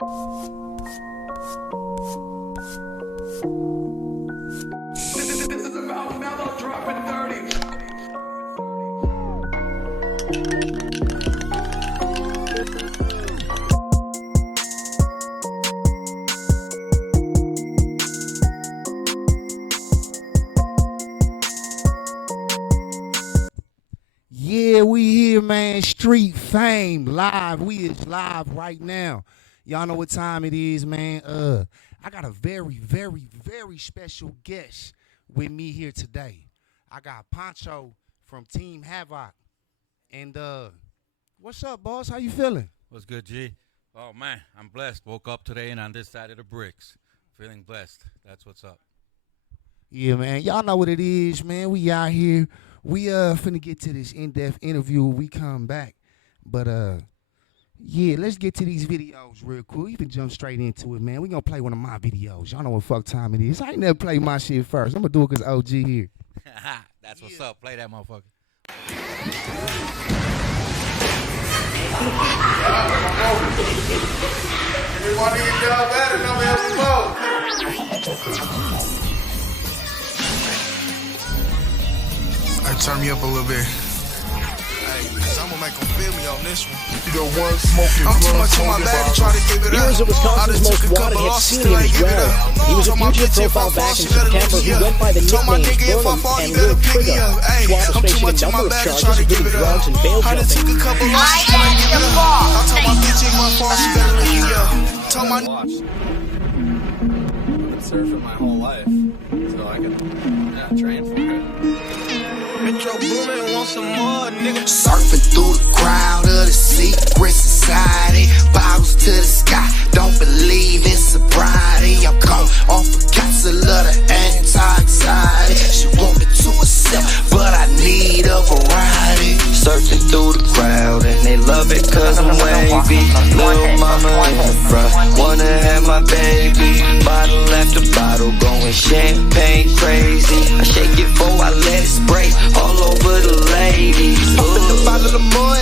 This is about Mellow dropping 30. Yeah, we here, man. Street fame live. We is live right now. Y'all know what time it is, man. I got a very, very, very special guest with me here today. I got Pancho from Team Havok. And what's up, boss? How you feeling? What's good, G? Oh, man, I'm blessed. Woke up today and on this side of the bricks. Feeling blessed. That's what's up. Yeah, man. Y'all know what it is, man. We out here. We finna get to this in-depth interview when we come back. But yeah, let's get to these videos real quick. You can jump straight into it, man. We gonna play one of my videos. Y'all know what fuck time it is. I ain't never played my shit first. I'm gonna do it because OG here. That's what's up. Play that motherfucker. Everybody get down better, no man. Hey, turn me up a little bit. Hey, cause I'm gonna make them feel me on this one. I'm too much on my back to try to give it up. He was Wisconsin's most wanted hit seen him as well. He was a fugitive profile back in September who went by the nicknames Bullet and Little Trigger. Schwab was facing a number of charges, including drugs and bail jumping. I told my bitch ain't my fault, she better let me up. Told my I've been surfing my whole life, so I can train for it. Metro Boomin' want some more, nigga. Surfing through the crowd of the secret society, bottles to the sky, don't believe in sobriety. I'm gone off a capsule of the anti-anxiety. She want me to herself, but I need a variety. Surfing through the crowd and they love it cause I'm wavy. Little mama in the front, wanna have my baby. Bottle after bottle, going champagne crazy. I shake it before I let it spray all over the ladies. Open the bottle of mud,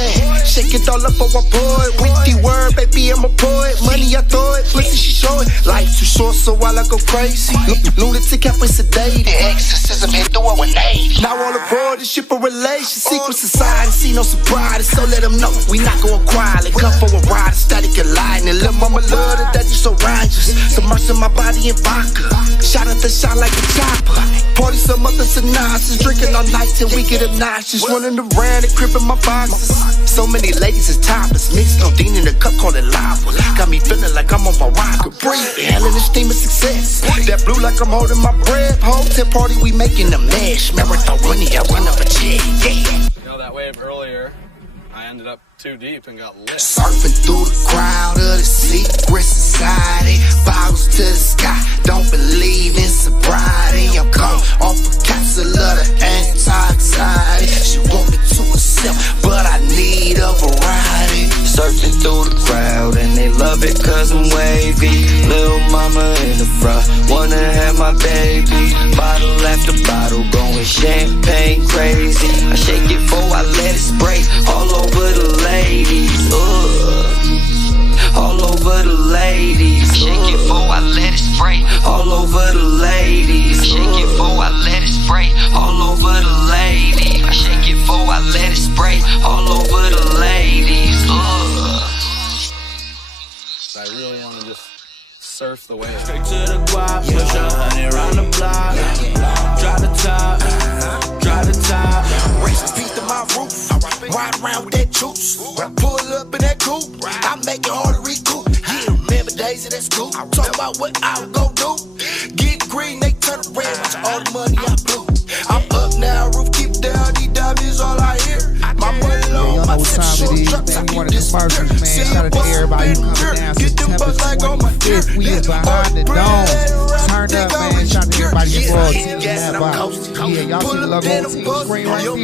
shake it all up for I pour it. Witty word, baby, I'm a poet. Money I throw it, pussy she show it. Life too short, so while I go crazy. Lunatic, I've been sedated. Exorcism hit through a 180. Now all aboard the ship of relation. Secret society, see no sobriety, so let them know we not going quietly. Come for a ride, static and lightning. Lil' mama love the daddy so righteous. Submersing my body in vodka. Shot at the shot like a chopper. Party some other synopsis, drinking all night till we get obnoxious. Running around and crippin' my boxes. So many ladies is topless. Mixed codeine in the cup, call it lava. Got me feeling like I'm on my rocker. Breathe, hell in the steam of success. That blue like I'm holding my breath. Hotel party, we making a mesh. Marathon running, I run up a check, yeah. You know that wave earlier, I ended up too deep and got lit. Surfing through the crowd of the secret society, bottles to the sky, don't believe in sobriety. I'm gone off a capsule of the anti-anxiety. She want me to herself, but I need a variety. Surfing through the crowd and they love it cause I'm wavy. Little mama in the front, wanna have my baby. Bottle after bottle, going champagne crazy. I shake it before I let it spray all over the ladies. All over the ladies. I shake it before I let it spray all over the ladies. I shake it before I let it spray all over the ladies. I shake it before I let it spray all over the ladies. I really want to just surf the wave. Straight to the guap, push 100 round the block. Drop the top, drop the top. Race the piece to my roof. Ride around with that juice. When I pull up in that coupe, I make it hard to recoup. Yeah, remember days of that school. Talk about what I was gon' do. Get green, they turn red. Watch all the money I blew. I'm up now, roof keep down. These diamonds all I hear. My money low, my tip short trucks. I keep this spirit. Shout out to everybody who coming down September 25th. We is behind the dome. Turned up, man. Shout out to everybody involved. Yeah, y'all see the logo on the screen right here.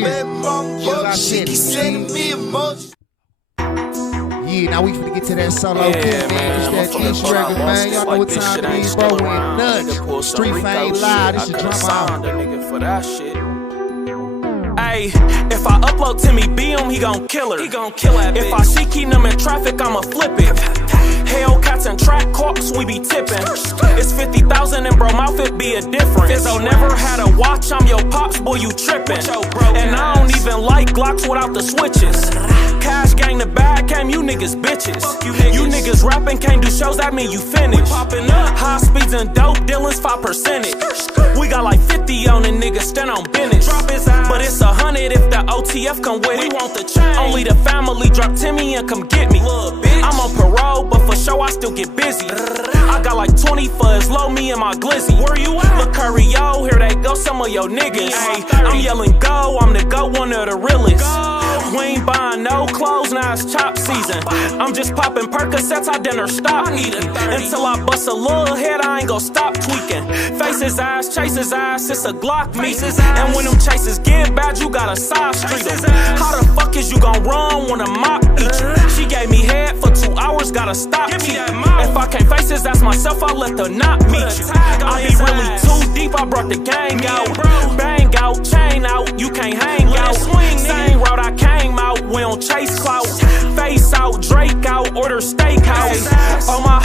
Yeah, now we finna get to that Solowke, man. It's that inch record, man. Y'all know what time it is, bro. We're nuts. Street fame live. This is drama out. Hey, if I upload Timmy Beam, he gon' kill her. He gon' kill that bitch. If I see Keenum in traffic, I'ma flip it. Hellcats and walks, we be tipping. It's 50,000 and bro, mouth it be a difference. Fizzo never had a watch, I'm your pops, boy, you trippin'. And I don't even like Glocks without the switches. Cash gang, the bag came, you niggas bitches. You niggas rapping, can't do shows, that mean you finished. High speeds and dope dealings, 5%. We got like 50 on the niggas, stand on business. But it's 100 if the OTF come with it. Want the chain. Only the family drop Timmy and come get me. I'm on parole, but for sure I still get busy. I got like 20 for as low, me and my glizzy. Where you at? Look, Curry, yo, here they go, some of your niggas. I'm yelling go, I'm the go, one of the realest. We ain't buying no clothes, now it's chop season. I'm just popping Percocets, I dinner stop eating. Until I bust a little head, I ain't gon' stop tweaking. Face his ass, chase his ass, it's a Glock meet. And when them chases get bad, you gotta side street them. How the fuck is you gon' run when a mop eat you? She gave me head for 2 hours, gotta stop cheating. If I can't face his ass myself, I'll let the knot meet you. I be really too deep, I brought the gang out. Bang out, chain out, you can't hang out. Same route I came out, we don't chase clout. Face out, Drake out, order steakhouse. Oh my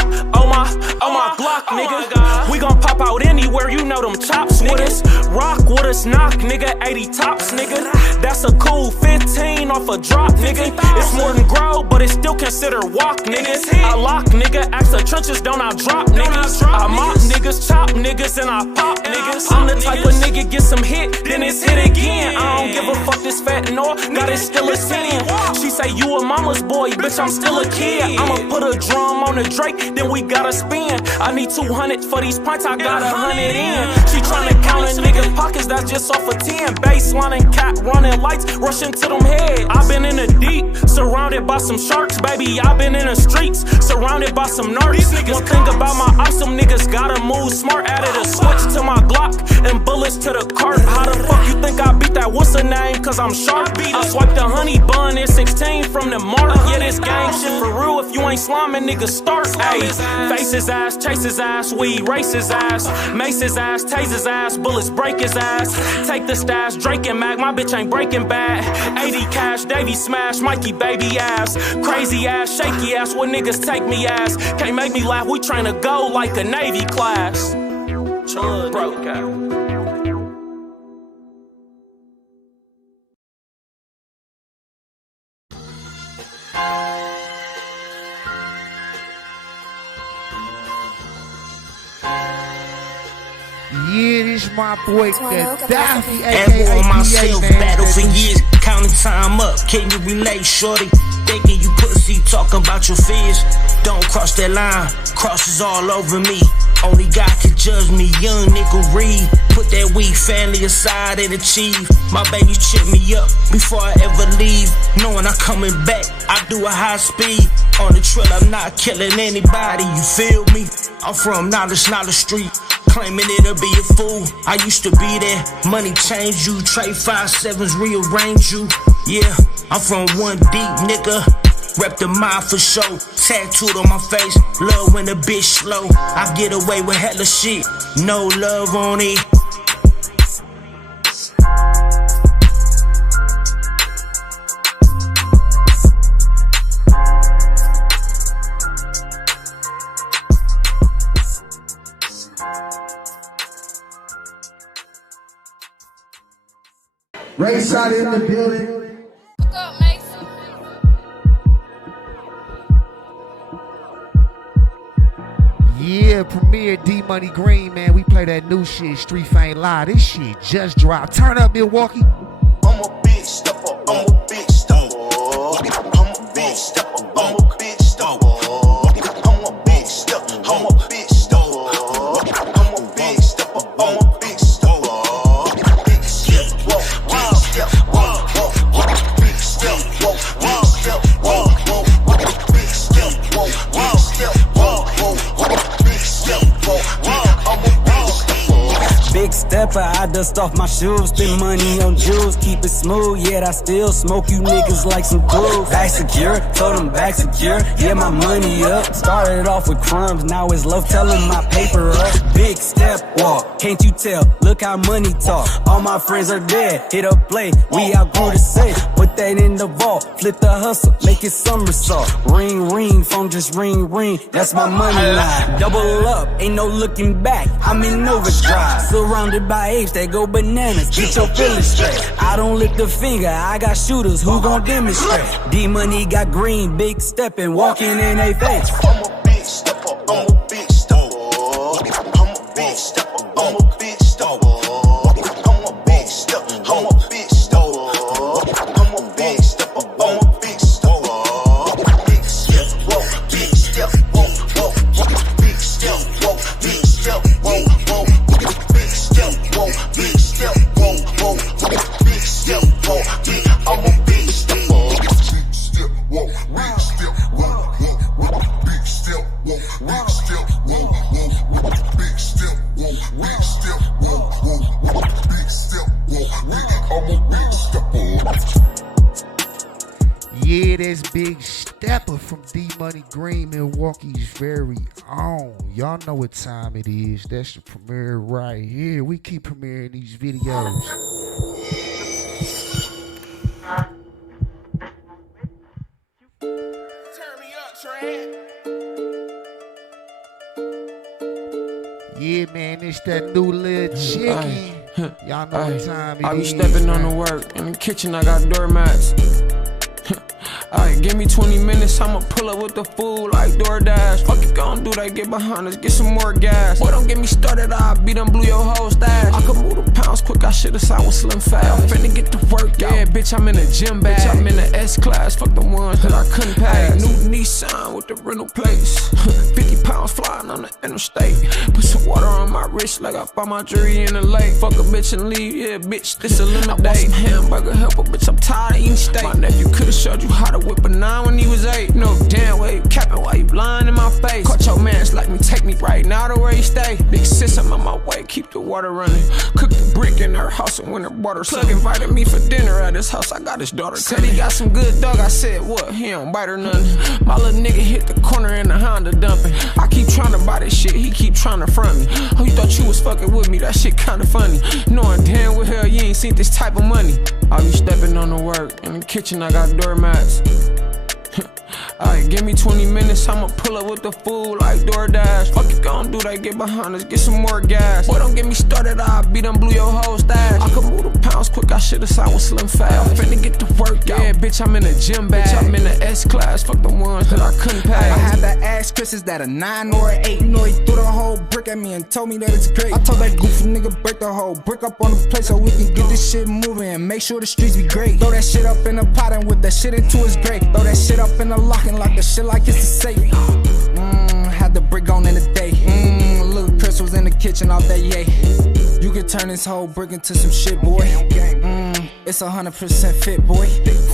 Glock, nigga. We gon' pop out anywhere, you know them chops with us. Rock with us, knock, nigga, 80 tops, nigga. That's a cool 15 off a drop, nigga. It's more than grow, but it's still considered walk, niggas. I lock, nigga, ask the trenches, don't I drop, niggas. I mop niggas, chop niggas, and I pop niggas. I'm the type of nigga, get some hit, then it's hit again. I don't give a fuck this fentanyl, got it still a sin. She say you a mama's boy, bitch, I'm still a kid. I'ma put a drum on the Drake, then we gotta spin. I need 200 for these pints, I got 100 in. She tryna count a nigga's pockets, that's just off of 10. Baseline and cat running lights, rushing to them heads. I been in the deep, surrounded by some sharks, baby. I been in the streets, surrounded by some narcs. One thing about my ops, some niggas gotta move smart. Added a switch to my Glock and bullets to the cart. How the fuck you think I beat that? What's the name? Cause I'm sharp. I swiped the honey bun in 16 from the mark. Yeah, this gang shit for real. If you ain't sliming, niggas start. Ayy, face his ass, chase his ass, we race his ass, mace his ass, tase his ass, bullets break his ass. Take the stash, Drake and Mac, my bitch ain't breaking bad. 80 cash, Davey smash, Mikey baby ass. Crazy ass, shaky ass, what niggas take me ass. Can't make me laugh, we train to go like a Navy class. Broke out. Yeah, this my boy Gvdffi, Ever on myself, battle for years, counting time up. Can you relate, shorty? Thinking you pussy, talking about your fears. Don't cross that line, crosses all over me. Only God can judge me, young nigga Reed. Put that weak family aside and achieve. My baby trip me up before I ever leave. Knowing I'm coming back, I do a high speed. On the trail, I'm not killing anybody, you feel me? I'm from Knowledge Street. Claiming it'll be a fool. I used to be there. Money changed you. Trade 5-7s, rearrange you. Yeah, I'm from one deep, nigga. Rep the mind for show. Tattooed on my face. Love when the bitch slow. I get away with hella shit. No love on it. Reace out in the building. What's up, Mason? Yeah, Premier D Money Green, man. We play that new shit, Street Fame Live. This shit just dropped. Turn up, Milwaukee. I'm a big stepper, I'm a big stepper. I'm a big stepper, I'm a big stepper. I'm a big stepper, I'm a big stepper. I'm a big stepper, I'm a big stepper. Big step, walk, big step, walk, walk, big step, walk, big step, walk, walk, big step, walk, big step, walk, walk, big step, walk. I'm a big stepper. Big stepper, I dust off my shoes, spend money on jewels, keep it smooth, yet I still smoke you niggas like some fools. Back secure, told them back secure, yeah my money up. Started off with crumbs, now it's love telling my paper up. Big step walk, can't you tell, look how money talk. All my friends are dead, hit a play, we outgrew the safe. Put that in the vault, flip the hustle, make it somersault. Ring ring, phone phone just ring, ring. That's my money line. Double up, ain't no looking back. I'm in overdrive. Surrounded by apes that go bananas. Get your feelings straight. I don't lift a finger, I got shooters who gon' demonstrate. D-Money got green, big steppin', walking in they face. I'm a big stepper, I'm a big stepper. I'm a big stepper, I'm a big stepper. I'm a big stepper, I'm a big stepper. I'm a big stepper, I'm a big stepper. Big step, whoa, big step, whoa, whoa. Big step, whoa, big step, whoa, whoa. Big step, whoa, big step, whoa, whoa. Big step, whoa, big. I'm a big stepper. Big step, whoa, big step, whoa, whoa. Big step, whoa, big step, whoa, whoa. Big step, whoa, big step, whoa, whoa. Big step, whoa, big. I'm a big stepper. Yeah, that's Big Stepper from D-Money Green, Milwaukee's very own. Y'all know what time it is. That's the premiere right here. We keep premiering these videos. Turn me up, Trent. Yeah, man, it's that new little chicken. Y'all know what time it is. I be stepping on the work. In the kitchen, I got doormats. Alright, give me 20 minutes, I'ma pull up with the food like DoorDash. Fuck you gon' do that, get behind us, get some more gas. Boy, don't get me started, I beat them, blew your whole stash. I could move the pounds quick, I should've signed with Slim Fast. I'm finna get to work, yeah, bitch, I'm in a gym bag. Bitch, I'm in the S-Class, fuck the ones that I couldn't pass. New Nissan with the rental plates. 50 pounds flying on the interstate. Put some water on my wrist like I found my jury in the lake. Fuck a bitch and leave, yeah, bitch, this a limit day. I want some hamburger helper, bitch, I'm tired of eating steak. My nephew could've showed you how to whip a 9 when he was 8. No damn way, capping while you lying in my face. Caught your mans like me, take me right now to where you stay. Big sis, I'm on my way, keep the water running. Cook the brick in her house and winter water. Plug invited me for dinner at his house, I got his daughter. Said he got some good dog, I said what, he don't bite her nothing. My little nigga hit the corner in the Honda dumping. I keep trying to buy this shit, he keep trying to front me. Oh, you thought you was fucking with me, that shit kinda funny. Knowing damn well hell you ain't seen this type of money. I be stepping on the work, in the kitchen I got doormats. Alright, give me 20 minutes, I'ma pull up with the food like DoorDash. Fuck you gon' do that, get behind us, get some more gas. Boy, don't get me started, I beat them, blew your whole stash. I could move the pounds quick, I should've signed with Slim Fast. I'm finna get to work, yeah, bitch, I'm in a gym bag. Bitch, I'm in the S-Class, fuck the ones that I couldn't pass. I had to ask Chris, is that a 9 or an 8? You know he threw the whole brick at me and told me that it's great. I told that goofy nigga break the whole brick up on the plate so we can get this shit moving and make sure the streets be great. Throw that shit up in the pot and whip that shit into his grate. Throw that shit up in the lock and lock the shit like it's a safe. Had the brick on in the day. Little Chris was in the kitchen all day, yeah. You could turn this whole brick into some shit, boy. It's 100% fit, boy.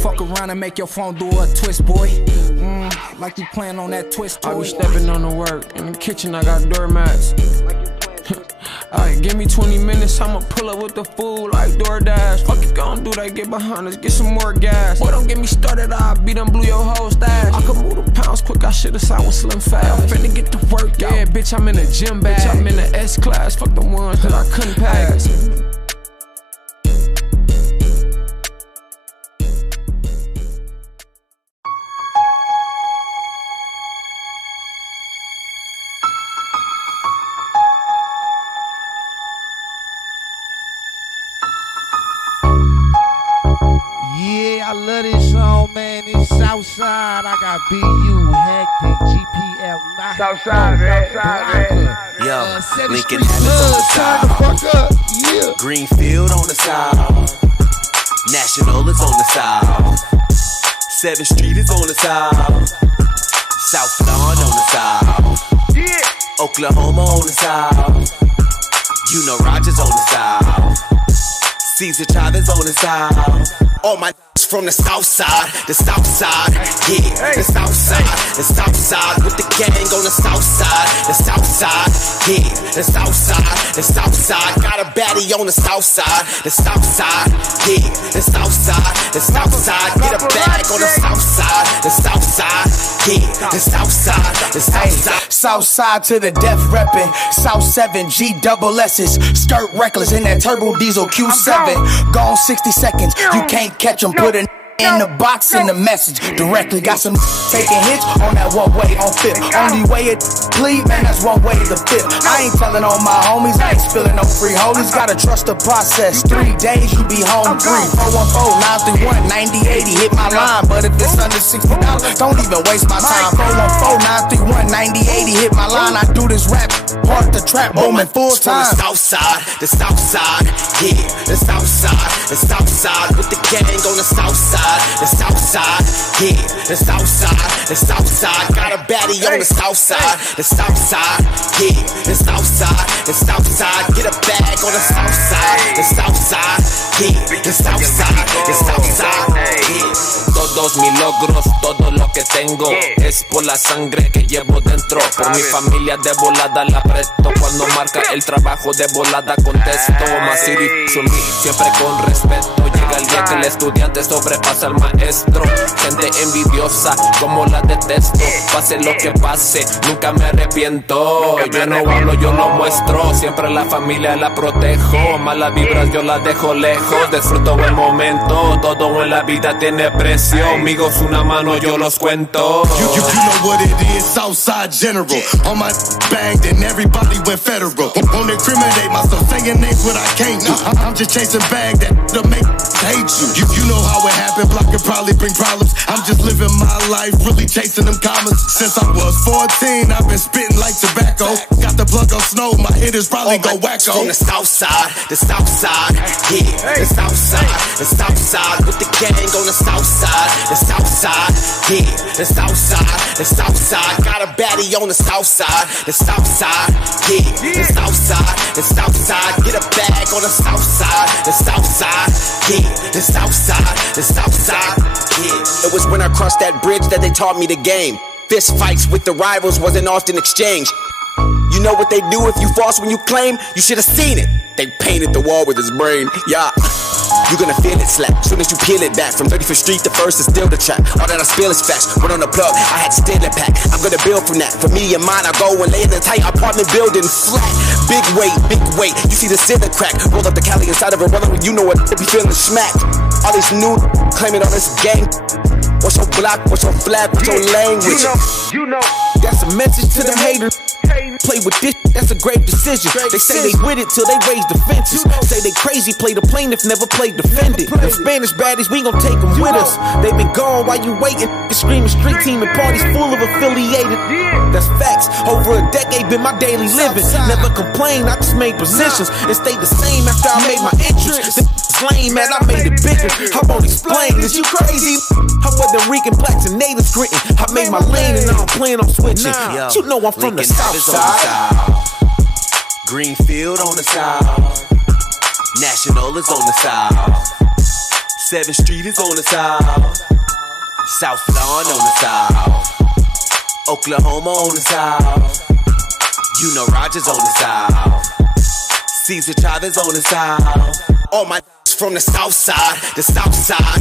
Fuck around and make your phone do a twist, boy. Like you playing on that twist toy. I be stepping on the work. In the kitchen, I got doormats. Alright, give me 20 minutes, I'ma pull up with the food like DoorDash. Fuck you gon' do that, get behind us, get some more gas. Boy, don't get me started, I beat them, blew your whole stash. I could move the pounds quick, I should've signed with Slim Fast. I'm finna get to work, yeah, bitch, I'm in a gym bag. Bitch, I'm in the S-Class, fuck the ones that I couldn't pass. I love this song, man. It's Southside. I got BU, Hectic, GPL, Southside, man. Yo, Lincoln Turn the fuck up. Yeah. Greenfield on the side. National is on the side. 7th Street is on the side. South Lawn on the side. Yeah. Oklahoma on the side. You know Rogers on the side. Caesar Chavez on the side. All my from the south side, yeah, the south side, with the gang on the south side, yeah, the south side, got a baddie on the south side, yeah, the south side, get a bag on the south side, the south side to the death reppin', South 7 G-double-S's, skirt reckless in that turbo diesel Q7, gone 60 seconds, you can't catch 'em, put a in the box in the message directly. Got some taking hits on that one way on fifth. Only way it bleed, man, that's one way the fifth. I ain't telling on my homies, I ain't spilling no free holies. Gotta trust the process. 3 days you be home free. 414-931-9080 hit my line, but if it's under $60, don't even waste my time. 414-931-9080 hit my line. I do this rap part the trap moment full time. The south side, yeah, the south side, the south side with the gang on the south side, the south side, yeah, the south side, the south side, got a baddie on the south side, the south side, yeah, the south side, the south side, get a bag on the south side, the south side, yeah, the south side, the south side, yeah. Todos mis logros, todo lo que tengo es por la sangre que llevo dentro. Por mi familia de volada la presto. Cuando marca el trabajo de volada contesto. Masiri, Sumi, siempre con respeto. Llega el día que el estudiante sobrepasa al maestro. Gente envidiosa, como la detesto. Pase lo que pase, nunca me arrepiento. Yo no hablo, yo lo muestro. Siempre la familia la protejo. Malas vibras yo la dejo lejos. Disfruto el momento. Todo en la vida tiene precio. Amigos, una mano yo los cuento. You know what it is, Southside General. On my bag, then everybody went federal. Won't incriminate myself, saying names what I can't do. I'm just chasing bag that'll make hate you. You know how it happened, block could probably bring problems. I'm just living my life, really chasing them commas. Since I was 14, I've been spitting like tobacco. Got the plug on snow, my hitters probably go wacko. From the south side, yeah, the south side, the south side with the gang on the south side, the south side, yeah, the south side, the south side, got a baddie on the south side, the south side, yeah, the south side, the south side, get a bag on the south side, the south side, yeah, the south side, the south side, yeah. It was when I crossed that bridge that they taught me the game. Fist fights with the rivals wasn't often exchanged. You know what they do if you false when you claim? You should have seen it. They painted the wall with his brain, yeah. You gonna feel it slap soon as you peel it back. From 35th Street to First is still the trap. All that I spill is facts. Went on the plug, I had to steal it pack. I'm gonna build from that. For me and mine, I go and lay in a tight apartment building flat. Big weight, you see the center crack. Rolled up the Cali inside of a brother, you know what, they be feeling smacked. All this new claiming all this gang. What's your block, what's your flag, what's your language? You know. That's a message to the haters. Play with this, that's a great decision. They say they with it till they raise the fences. Say they crazy, play the plaintiff, never play defendant. Them Spanish baddies, we gon' take them with us. They been gone while you waiting. Screaming street team and parties full of affiliated. That's facts, over a decade been my daily living. Never complain, I just made positions and stayed the same after I made my entrance. Flame, man, I made it bigger. I won't explain, is you crazy? I wasn't Rican, blacks and natives gritting. I made my lane and I don't plan on switching. You know I'm from the south side. Greenfield on the south. National is on the south. 7th Street is on the south. South Lawn on the south. Oklahoma on the south. You know Rogers on the south. Caesar Chavez on the south. All my from the south side, yeah, the south side,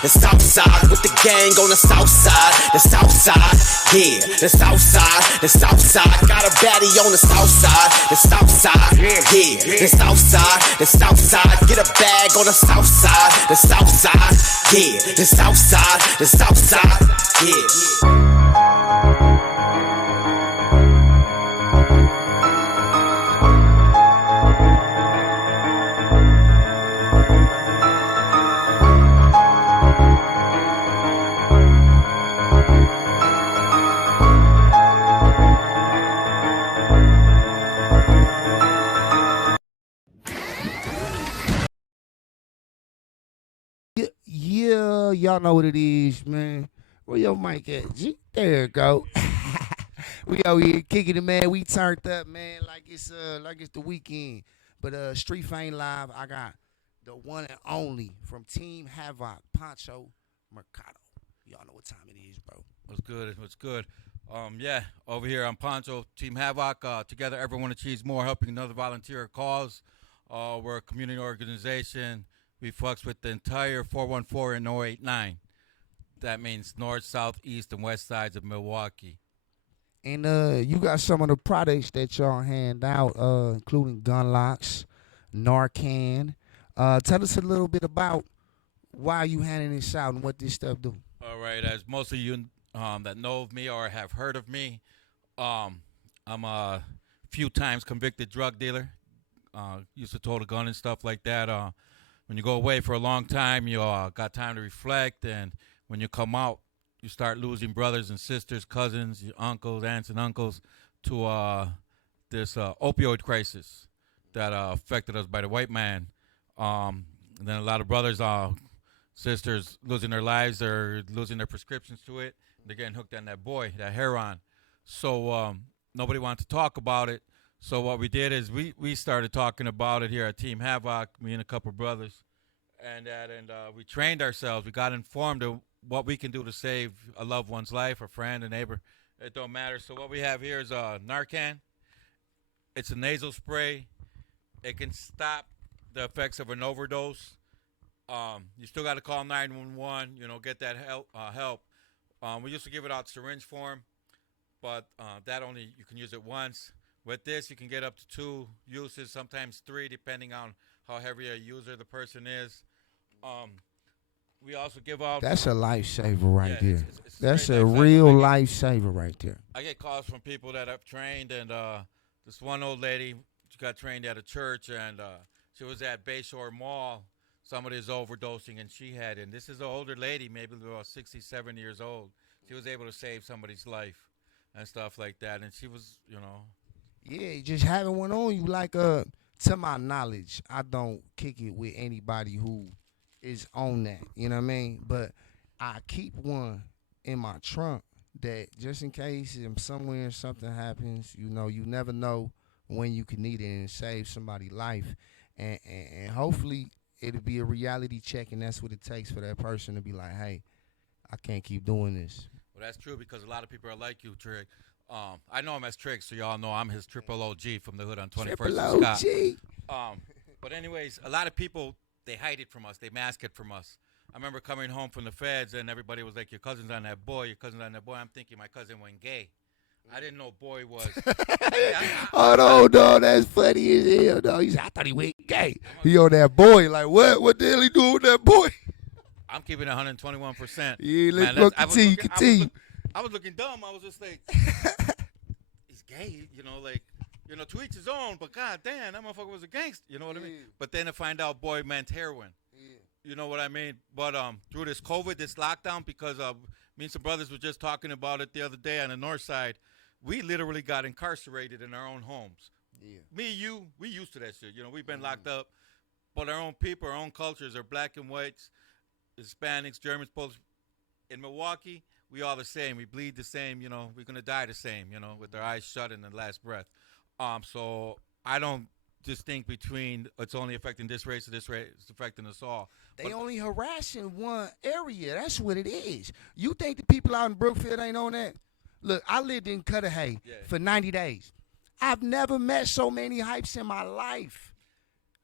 the south side with the gang on the south side, the south side, yeah, the south side, the south side, got a baddie on the south side, the south side, yeah, the south side, the south side, get a bag on the south side, the south side, yeah, the south side, the south side, yeah. Yeah, y'all know what it is, man. Where your mic at, G? There it go. We over here kicking it, man. We turned up, man, like it's the weekend. But Street Fame Live, I got the one and only from Team Havok, Pancho Mercado. Y'all know what time it is, bro. What's good? What's good? Yeah, over here I'm Pancho, Team Havok. Together, everyone achieves more, helping another volunteer cause. We're a community organization. We fucks with the entire 414 and 089. That means north, south, east, and west sides of Milwaukee. And you got some of the products that y'all hand out, including gun locks, Narcan. Tell us a little bit about why you handing this out and what this stuff do? All right, as most of you that know of me or have heard of me, I'm a few times convicted drug dealer. Used to tote a gun and stuff like that. When you go away for a long time, you got time to reflect, and when you come out, you start losing brothers and sisters, cousins, your uncles, aunts and uncles to this opioid crisis that affected us by the white man. And then a lot of brothers, sisters losing their lives or losing their prescriptions to it. They're getting hooked on that heroin. So nobody wanted to talk about it. So what we did is we started talking about it here at Team Havok, me and a couple of brothers, and we trained ourselves. We got informed of what we can do to save a loved one's life, a friend, a neighbor. It don't matter. So what we have here is Narcan. It's a nasal spray. It can stop the effects of an overdose. You still got to call 911. Get that help. We used to give it out syringe form, but that only you can use it once. With this, you can get up to 2 uses, sometimes 3, depending on how heavy a user the person is. We also give out. That's a lifesaver right there. It's That's a real lifesaver right there. I get calls from people that I've trained, and this one old lady, she got trained at a church, and she was at Bayshore Mall. Somebody is overdosing, and she had it. And this is an older lady, maybe about 67 years old. She was able to save somebody's life and stuff like that. And she was, Yeah, just having one on you, like, to my knowledge, I don't kick it with anybody who is on that, you know what I mean? But I keep one in my trunk that just in case somewhere something happens, you never know when you can need it and save somebody's life. And hopefully it'll be a reality check, and that's what it takes for that person to be like, hey, I can't keep doing this. Well, that's true because a lot of people are like you, Trig. I know him as Trig, so y'all know I'm his triple OG from the hood on 21st and Scott. But anyways, a lot of people, they hide it from us. They mask it from us. I remember coming home from the feds, and everybody was like, your cousin's on that boy, your cousin's on that boy. I'm thinking my cousin went gay. I didn't know boy was. Oh, no, dog, that's funny as hell, dog. He said, I thought he went gay. He on that boy. Like, what? What the hell he doing with that boy? I'm keeping it 121%. Yeah, let's continue. I was looking dumb. I was just like, he's gay, to each his own, but god damn, that motherfucker was a gangster, you know what I mean? But then to find out boy meant heroin. You know what I mean? But through this COVID, this lockdown, because me and some brothers were just talking about it the other day on the north side, we literally got incarcerated in our own homes. Yeah. Me, you, we used to that shit. We've been locked up, but our own people, our own cultures are black and whites, Hispanics, Germans, Polish. In Milwaukee, we all the same. We bleed the same, we're going to die the same, with our eyes shut in the last breath. So I don't distinct between it's only affecting this race or this race. It's affecting us all. They only harassing one area. That's what it is. You think the people out in Brookfield ain't on that? Look, I lived in Cudahy for 90 days. I've never met so many hypes in my life.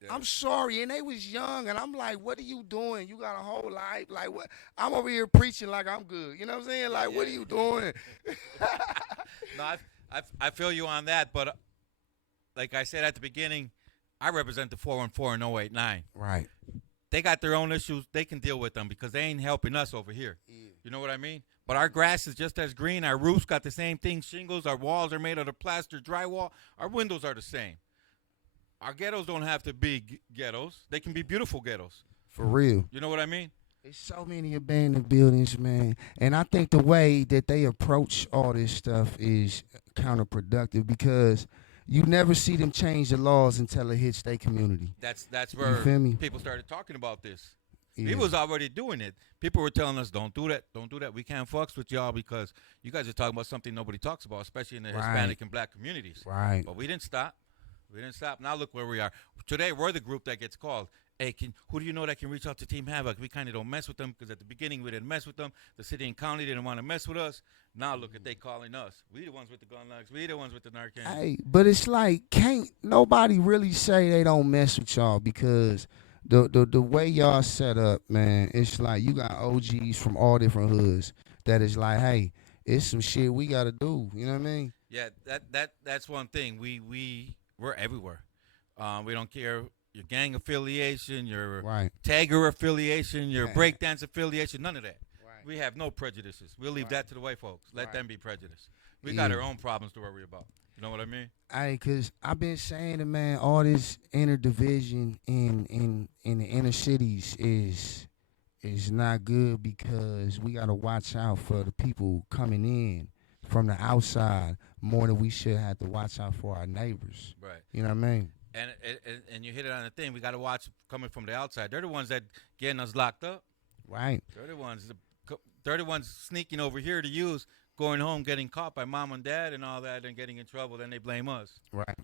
Yeah. I'm sorry, and they was young, and I'm like, what are you doing? You got a whole life. Like, what? I'm over here preaching like I'm good. You know what I'm saying? Like, what are you doing? No, I feel you on that, but like I said at the beginning, I represent the 414 and 089. Right. They got their own issues. They can deal with them because they ain't helping us over here. Yeah. You know what I mean? But our grass is just as green. Our roofs got the same thing. Shingles. Our walls are made out of plaster drywall. Our windows are the same. Our ghettos don't have to be ghettos. They can be beautiful ghettos. For real. You know what I mean? There's so many abandoned buildings, man. And I think the way that they approach all this stuff is counterproductive because you never see them change the laws until it hits their community. That's where people started talking about this. Yeah. People was already doing it. People were telling us, don't do that. Don't do that. We can't fucks with y'all because you guys are talking about something nobody talks about, especially in the Hispanic and black communities. Right. But we didn't stop. We didn't stop. Now look where we are. Today, we're the group that gets called. Hey, who do you know that can reach out to Team Havok? We kind of don't mess with them because at the beginning we didn't mess with them. The city and county didn't want to mess with us. Now look at they calling us. We the ones with the gun lugs. We the ones with the Narcan. Hey, but it's like can't nobody really say they don't mess with y'all because the way y'all set up, man, it's like you got OGs from all different hoods that is like, hey, it's some shit we got to do. You know what I mean? Yeah, that's one thing. We're everywhere. We don't care your gang affiliation, your Right. tagger affiliation, your breakdance affiliation, none of that. Right. We have no prejudices. We'll leave that to the white folks. Let them be prejudiced. We got our own problems to worry about. You know what I mean? Cause I've been saying it, man, all this inner division in the inner cities is not good, because we gotta watch out for the people coming in from the outside more than we should have to watch out for our neighbors. Right. You know what I mean? And you hit it on the thing. We got to watch coming from the outside. They're the ones that getting us locked up. Right. They're the ones sneaking over here to use, going home, getting caught by mom and dad and all that, and getting in trouble. Then they blame us. Right.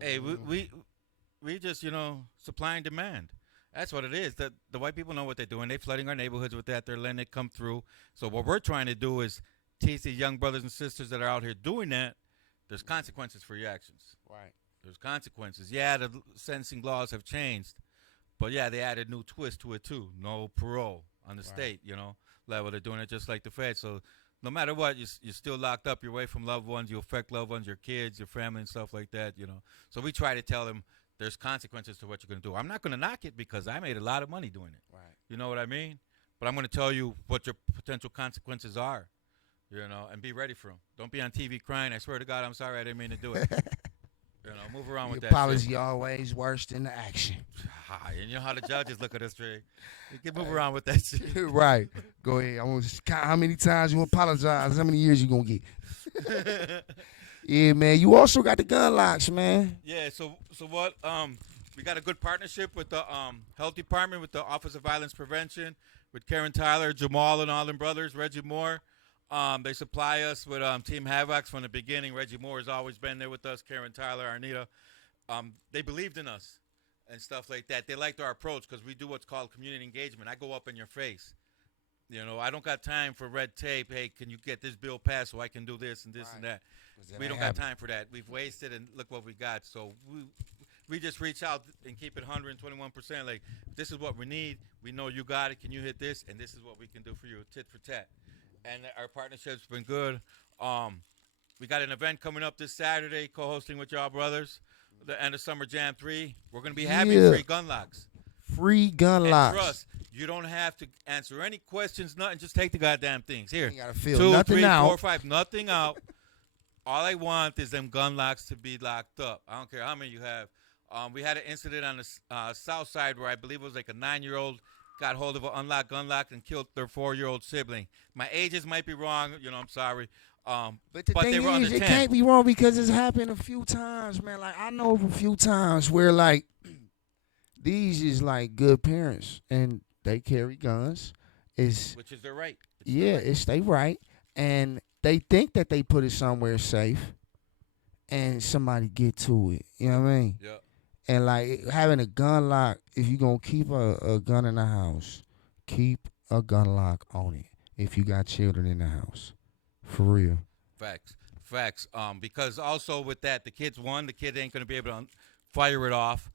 Hey, we just, supply and demand. That's what it is. The white people know what they're doing. They're flooding our neighborhoods with that. They're letting it come through. So what we're trying to do is teach the young brothers and sisters that are out here doing that, there's consequences for your actions. Right. There's consequences. Yeah, the sentencing laws have changed, but yeah, they added new twist to it too. No parole on the state, level. They're doing it just like the feds. So no matter what, you're still locked up. You're away from loved ones. You affect loved ones, your kids, your family, and stuff like that. So we try to tell them there's consequences to what you're going to do. I'm not going to knock it, because I made a lot of money doing it. Right. You know what I mean? But I'm going to tell you what your potential consequences are. And be ready for them. Don't be on TV crying. I swear to God, I'm sorry, I didn't mean to do it. Move around with that. Apology always worse than the action. And you know how the judges look at us, Trey. You can move around with that shit. Right. Go ahead. I want to count how many times you apologize. How many years you gonna get? Yeah, man. You also got the gun locks, man. Yeah. So what? We got a good partnership with the health department, with the Office of Violence Prevention, with Karen Tyler, Jamal, and all them brothers, Reggie Moore. They supply us with Team Havok from the beginning. Reggie Moore has always been there with us. Karen Tyler, Arnita. They believed in us and stuff like that. They liked our approach, because we do what's called community engagement. I go up in your face. I don't got time for red tape. Hey, can you get this bill passed so I can do this and this and that? We don't got time for that. We've wasted, and look what we got. So we just reach out and keep it 121%. Like, this is what we need. We know you got it. Can you hit this? And this is what we can do for you, tit for tat. And our partnership's been good. We got an event coming up this Saturday, co-hosting with y'all brothers, the end of Summer Jam 3. We're going to be having free gun locks. Free gun locks. Trust, you don't have to answer any questions, nothing. Just take the goddamn things. Here, you gotta fill 2, nothing 3, out. 4, 5, nothing out. All I want is them gun locks to be locked up. I don't care how many you have. We had an incident on the south side where I believe it was like a 9-year-old got hold of an unlocked gun lock and killed their 4-year-old sibling. My ages might be wrong. I'm sorry. But the thing is, it can't be wrong, because it's happened a few times, man. Like, I know of a few times where, like, these is, like, good parents, and they carry guns. Which is their right. It's their right. And they think that they put it somewhere safe, and somebody get to it. You know what I mean? Yeah. And, like, having a gun lock, if you're going to keep a gun in the house, keep a gun lock on it if you got children in the house. For real. Facts. Because also with that, the kid ain't going to be able to fire it off.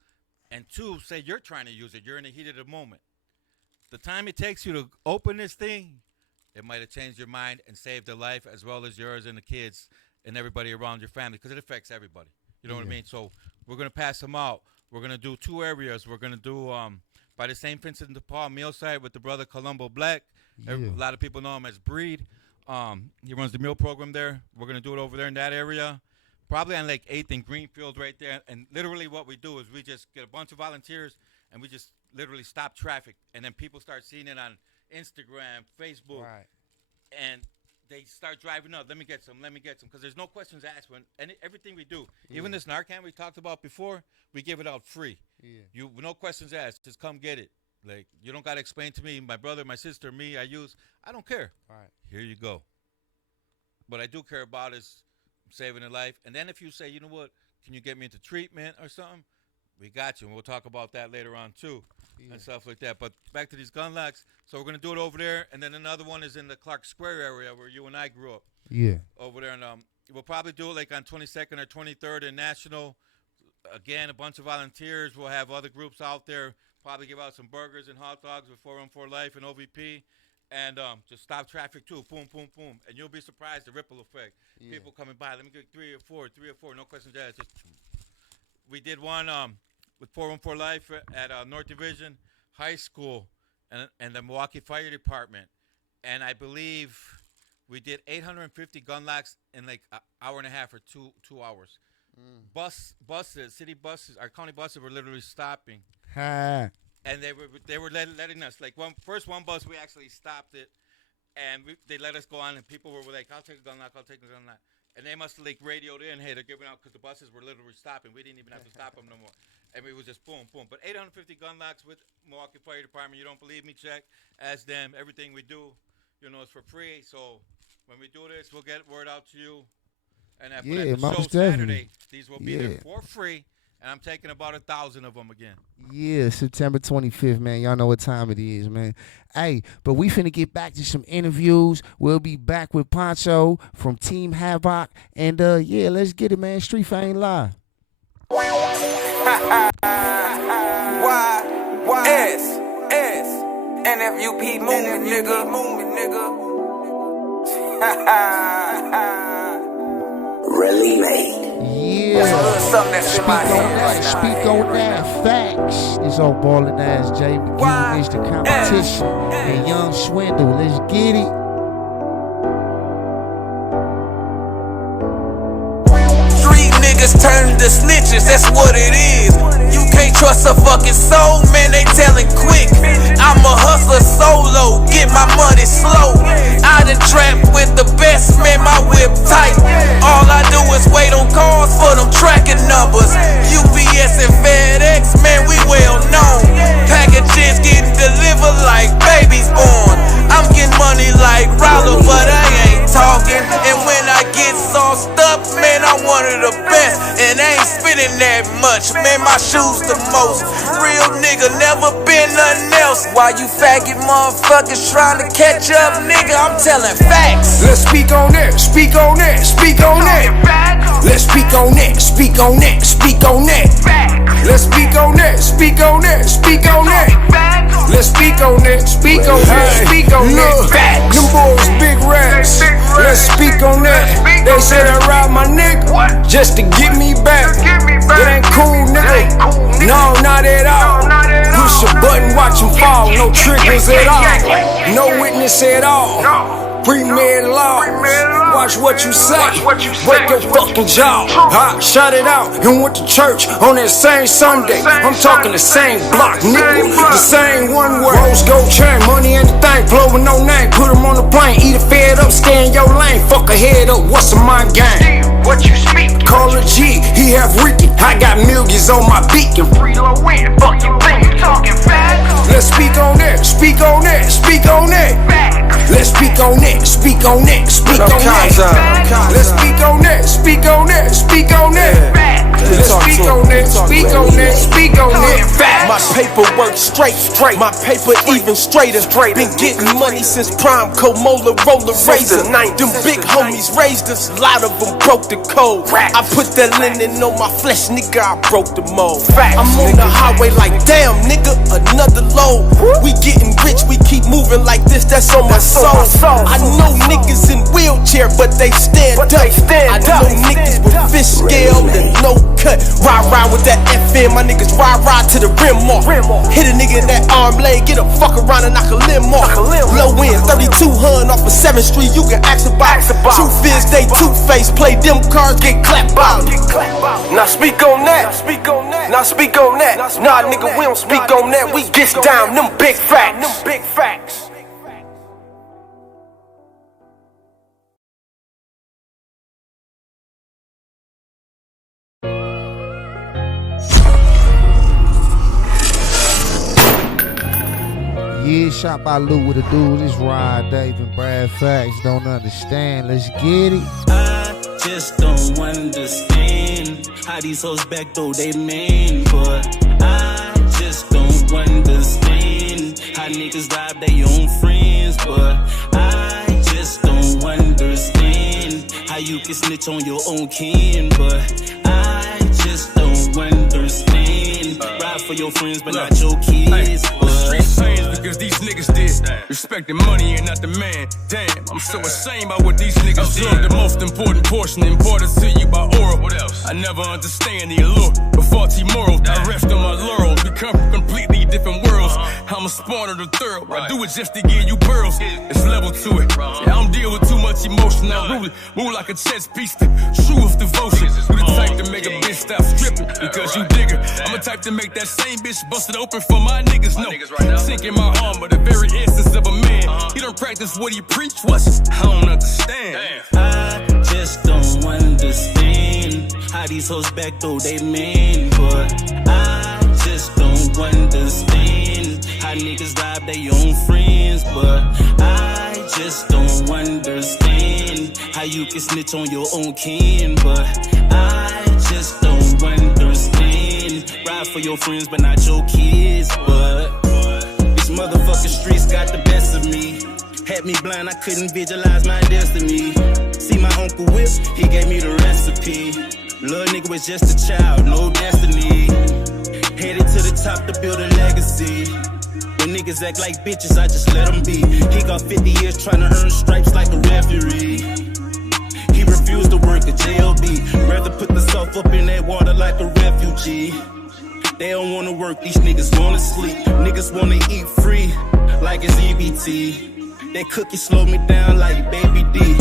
And 2, say you're trying to use it. You're in the heat of the moment. The time it takes you to open this thing, it might have changed your mind and saved a life, as well as yours and the kids and everybody around your family, because it affects everybody. You know what I mean? So we're going to pass them out. We're going to do 2 areas. We're going to do by the St. Vincent de Paul meal site with the brother Colombo Black. Yeah. A lot of people know him as Breed. He runs the meal program there. We're going to do it over there in that area. Probably on like 8th and Greenfield right there. And literally what we do is we just get a bunch of volunteers and we just literally stop traffic. And then people start seeing it on Instagram, Facebook. Right. And they start driving up. Let me get some. Because there's no questions asked when everything we do. Yeah. Even this Narcan we talked about before, we give it out free. Yeah. No questions asked. Just come get it. Like, you don't got to explain to me, my brother, my sister, me, I don't care. Right. Here you go. What I do care about is saving a life. And then if you say, you know what, can you get me into treatment or something? We got you. And we'll talk about that later on, too, and stuff like that. But back to these gun locks. So we're going to do it over there. And then another one is in the Clark Square area where you and I grew up. Yeah. Over there. And we'll probably do it like on 22nd or 23rd in National. Again, a bunch of volunteers. We'll have other groups out there. Probably give out some burgers and hot dogs with 414 Life and OVP. And just stop traffic, too. Boom, boom, boom. And you'll be surprised, the ripple effect. Yeah. People coming by. Let me get three or four. No questions asked. Just, we did one with 414 Life at North Division High School and the Milwaukee Fire Department. And I believe we did 850 gun locks in like an hour and a half or 2 hours. Buses, city buses, our county buses were literally stopping. And they were letting us, like one bus, we actually stopped it. And they let us go on, and people were like, I'll take a gun lock, I'll take a gun lock. And they must have like radioed in, hey, they're giving out, because the buses were literally stopping. We didn't even have to stop them no more. And it was just boom, boom. But 850 gun locks with Milwaukee Fire Department. You don't believe me? Check. Ask them. Everything we do, you know, it's for free. So when we do this, we'll get word out to you. And after the show Saturday, these will be there for free. And I'm taking about 1,000 of them again. Yeah, September 25th, man. Y'all know what time it is, man. Hey, but we finna get back to some interviews. We'll be back with Pancho from Team Havok. And, yeah, let's get it, man. Street Fame Live. S NFUP movement, nigga. Really made. Yeah. Speak on that. Facts. It's OleBallinAzz, Jay McGee, is the competition. And young Swendle. Let's get it. Street niggas turn to snitches, that's what it is. You can't trust a fucking soul, man, they tellin' quick. I'm a hustler solo, get my money slow. I done trapped with the best, man, my whip tight. All I do is wait on calls for them tracking numbers. UPS and FedEx, man, we well known. Packages getting delivered like babies born. I'm getting money like Rollo, but I ain't talking. And when I get sauced up, man, I'm one of the best. And I ain't spending that much, man, my shoes the most. Real nigga, never been nothing else. Why you faggot motherfuckers trying to catch up, nigga? I'm telling facts. Let's speak on that, speak on that, speak on that. Let's speak on that, speak on that, speak on that. Let's speak on that, speak on that, speak on that. Let's speak on that, speak on that, speak on that. Facts. Them boys big rats. Let's speak on that. They said I robbed my nigga just to get me back. It ain't cool, nigga. No, not at all. Push a button, watch him fall. No triggers at all. No witness at all. Pre-med laws. Watch what you say. Break your fucking jaw. I shot it out and went to church on that same Sunday. I'm talking the same block, nigga. The same one word. Rose gold chain, money and the thing. Flow with no name. Put him on the plane. Eat it fed up, stay in your lane. Fuck a head up. What's in my game? What you speak? Call a G. He have Ricky. I got millions on my beacon. Reload win. Fuck you think you talking fast? Let's speak on that. Speak on that. Speak on that. Let's speak on that. Speak on that. Speak on that. Let's speak on that. Speak on that. Speak on that. Let's speak on that. Speak on that. Speak on that. My paper work straight. My paper even straighter. Been getting money since prime. Mola roller razor. Them big homies raised us. A lot of them broke the code. I put that linen on my flesh, nigga. I broke the mold. I'm on the highway like damn, nigga. Another load. We getting rich. We keep moving like this. That's on my soul. I know niggas in wheelchair, but they stand up. I know niggas with fish scale and no cut. Ride with that FM, my niggas ride to the rim off. Hit a nigga in that arm leg, get a fuck around and knock a limb off. Low end, 3200 off of 7th Street, you can ask about. Truth is, they two-faced, play them cards, get clapped out. Now speak on that. Now speak on that. Nah, nigga, we don't speak on that. We get down, them big facts. Yeah, shot by Lou with a dude. This Rod, Dave, and Brad Facts don't understand. Let's get it. I just don't understand how these hoes back though they mean, but I just don't understand how niggas rob their own friends, but I just don't understand how you can snitch on your own kin, but I just don't understand. Ride for your friends, but not your kids. The streets changed because these niggas did. Respecting money and not the man. Damn, I'm so ashamed by what these niggas did. The most important portion imparted to you by oral. What else? I never understand the allure of faulty morals. I rest on my laurels, become completely different worlds. I'm a spawn of the thorough. I do it just to give you pearls. It's level to it. Yeah, I don't deal with too much emotion. I rule it, move like a chess piece. The true of devotion. You the type to make a bitch stop stripping because you digger. I'm the type to make that same bitch bust it open for my niggas. No, sinking my armor, the very essence of a man. He don't practice what he preach. What? I don't understand. I just don't understand how these hoes backdoor they man, but I just don't understand how niggas rob their own friends, but I just don't understand how you can snitch on your own kin, but I just don't understand. Ride for your friends, but not your kids, but these motherfucking streets got the best of me. Had me blind, I couldn't visualize my destiny. See my uncle whip, he gave me the recipe. Little nigga was just a child, no destiny. Headed to the top to build a legacy. When niggas act like bitches, I just let them be. He got 50 years trying to earn stripes like a referee. He refused to work at JLB. Rather put the self up in that water like a refugee. They don't wanna work, these niggas wanna sleep. Niggas wanna eat free, like it's EBT. That cookie slowed me down like Baby D.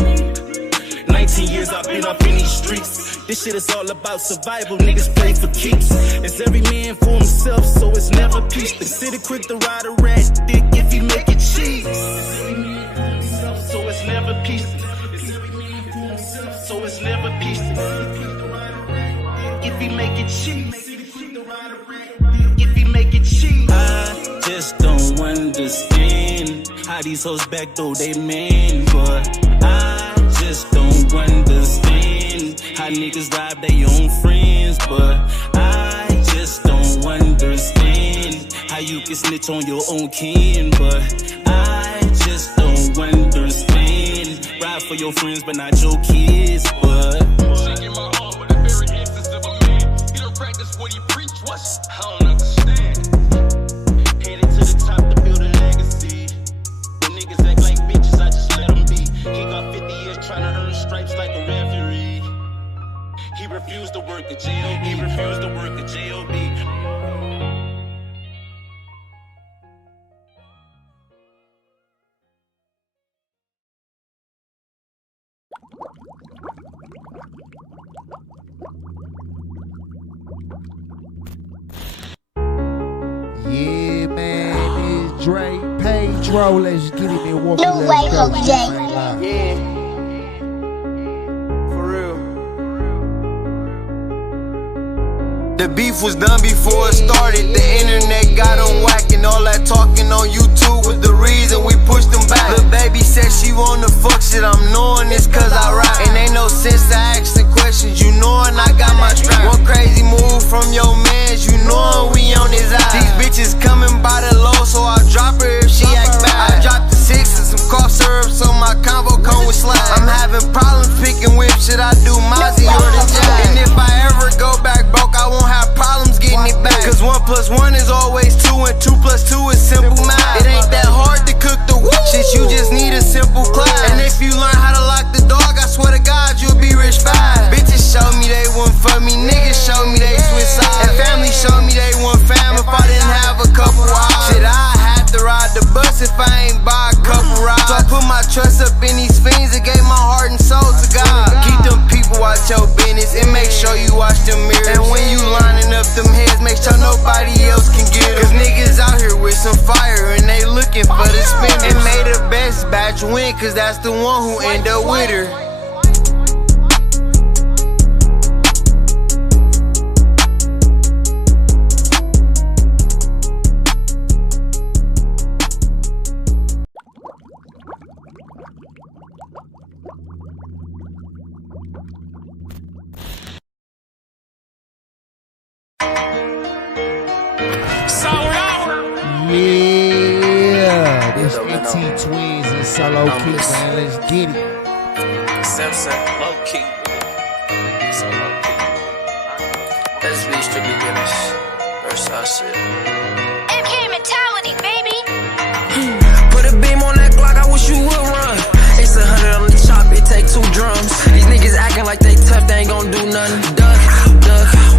19 years I've been up in these streets. This shit is all about survival, niggas play for keeps. It's every man for himself, so it's never peace. The city quick to ride a rat dick if he make it cheese. So it's never peace. So it's never peace. If he make it cheese. If he make it cheese. I just don't understand how these hoes backdoor they man, but I just don't understand how niggas rob their own friends, but I just don't understand how you can snitch on your own kin, but I just don't understand. Ride for your friends, but not your kids, but shaking my arm with the very essence of a man. He don't practice what he preach. What? I don't understand. Headed to the top to build a legacy. When niggas act like bitches, I just let them be. He got 50 years trying to earn stripes like a referee. He refused to work at JLB. He refused to work at JLB. Yeah, man, it's Dre, Pedro. Let's get it in. Walk No way, Jose. Yeah. For real. The beef was done before it started. The internet got them whacking. All that talking on YouTube was the reason we pushed them back. Lil' baby said she wanna fuck shit. I'm knowing this cause I rap. And ain't no sense to asking questions. You knowin' I got my strap. One crazy move from your mans. You knowin' we on his eye. These bitches coming by the low, so I'll drop her if she act bad. I dropped the 6 and some cough syrup, so my combo come with slab. I'm having problems picking whip. Should I do Mozzie or the Jag? And if I ever go back broke, I won't have problems getting it back. Cause 1 + 1 is always 2 and 2 + 2 is simple math. It ain't that hard to cook the shit, you just need a simple class. And if you learn how to lock the dog, I swear to God you'll be rich fast. Bitches show me they wouldn't fuck me, niggas show me they switch sides. And family show me they want fam if I didn't have a couple eyes. Shit, I had to ride the bus if I ain't buy a couple rides. So I put my trust up in these fiends and gave my heart and soul to God. Keep them people out your business and make sure you watch them mirrors. And when you lining up them heads, make sure nobody else can get them. Cause niggas out here with some fire and they looking for the spin. And may the best batch win, cause that's the one who end up with her. Yeah, this ET Twins and Solowke, man. Let's get it. Low key. So low key. Let's be strictly business. MK mentality, baby. Put a beam on that Glock, I wish you would run. It's 100 on the chop, it take 2 drums. These niggas acting like they tough, they ain't gon' do nothing. Duck,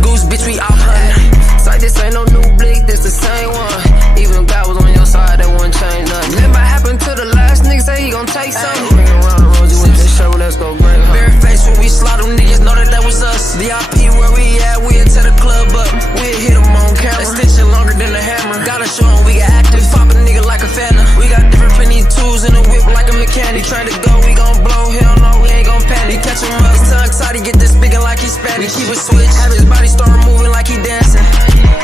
goose, bitch, we out hunting. Like this ain't no new blick, this the same one. Even if God was on your side, that wouldn't change nothing. Remember what happened to the last nigga, say he gon' take something. Bring around the rosy with this show, let's go great. Bare face when we slaughter them niggas, know that was us. VIP where we at, we'll tear the club up. We'll hit them on camera. Extension longer than a hammer. Gotta show them we got active. Pop a nigga like a Fanta. We got different penny tools in the whip like a mechanic. Trying to go, we gon' blow. Hell no, we ain't gon' panic. Catch him up, his tongue tight, he get this speaking like he's Spanish. We keep it switch, have his body start moving like he dancing.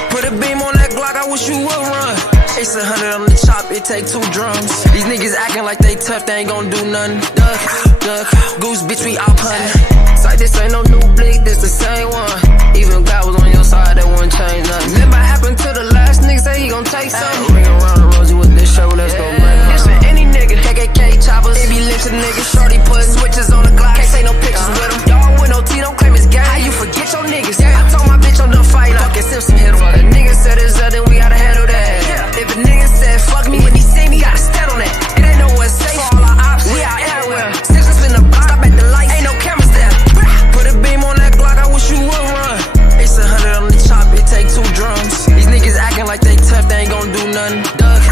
Put a beam on that Glock, I wish you would run. It's 100 on the chop, it take 2 drums. These niggas acting like they tough, they ain't gon' do nothing. Duck, goose, bitch, we out hunting. Like this ain't no new blick, this the same one. Even if God was on your side, that wouldn't change nothing. Remember what happened to the last nigga, say he gon' take something. Bring around the rosy with this show, let's go break. This for any nigga, KKK choppers. It be lynching niggas, shorty putting switches on the Glock. Can't say no pictures with them. Y'all with no T, don't claim his game. How you forget your niggas? I told my bitch on the fight, fucking Simpson hit him. The nigga said it's then we gotta handle that. If a nigga said fuck me when he see me, gotta stand on that. It ain't nowhere safe for all our ops, we out everywhere. Snitches in the block, stop at the lights, ain't no cameras there. Put a beam on that Glock, I wish you would run. It's 100 on the chop, it take 2 drums. These niggas acting like they tough, they ain't gon' do nothing. Duck,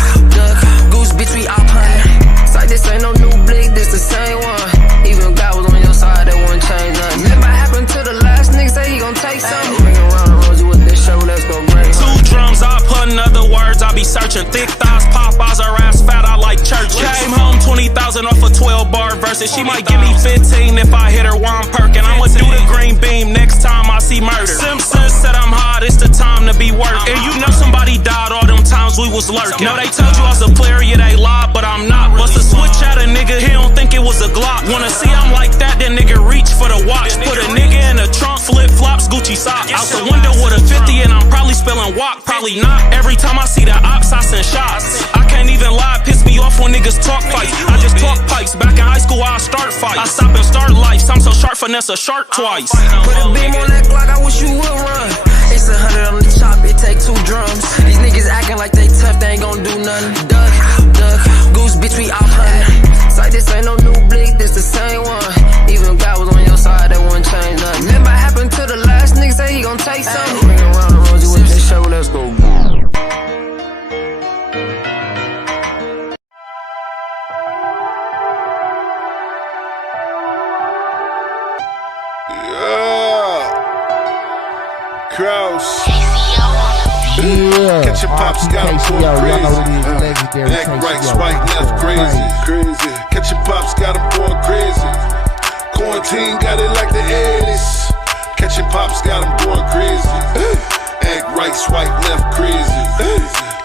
goose, bitch, we out hunting. It's like this ain't no new blick, this the same one. Even if God was on your side, that wouldn't change nothing. Remember what happened to the last nigga, say he gon' take something. Bring around the rosy with this show, let's go break. 2 drums, I put in other words, I be searching. Thick thighs, pop eyes, her ass fat, I like church. Came home 20,000 off a 12-bar verses. She might give me 15 if I hit her while I'm perking. I'ma do the green beam next time I see murder. Simpsons said I'm hot, it's the time to be working. And you know somebody died all them times we was lurking. No, they told you I was a player, yeah, they lied, but I'm not. Bust a switch at a nigga, he don't think it was a Glock. Wanna see I'm like that, then nigga reach for the watch. Put a nigga in the trunk, flip-flops, Gucci socks. Out the window with a 50 and I'm probably spilling wok, probably not. Every time I see the ops, I send shots. I can't even lie, piss me off when niggas talk fights. I just talk pipes, back in high school I start fights. I stop and start life, I'm so sharp, finesse a shark twice. Put a beam on that Glock, I wish you would run. It's 100 on the chop, it take 2 drums. These niggas acting like they tough, they ain't gon' do nothing. Duck, goose, bitch, we out hunting. It's like this ain't no new blick, this the same one. Even if God was on your side, that wouldn't change nothing. Remember what happened to the last nigga, say he gon' take something. Bring around the rosy with this show, let's go. Kraus. Yeah. Catch your pops, got him going crazy. Act right, swipe left, crazy. Catch your pops, got him going crazy. Quarantine got it like the 80s. Catch your pops, got him going crazy. Act right, swipe left, crazy.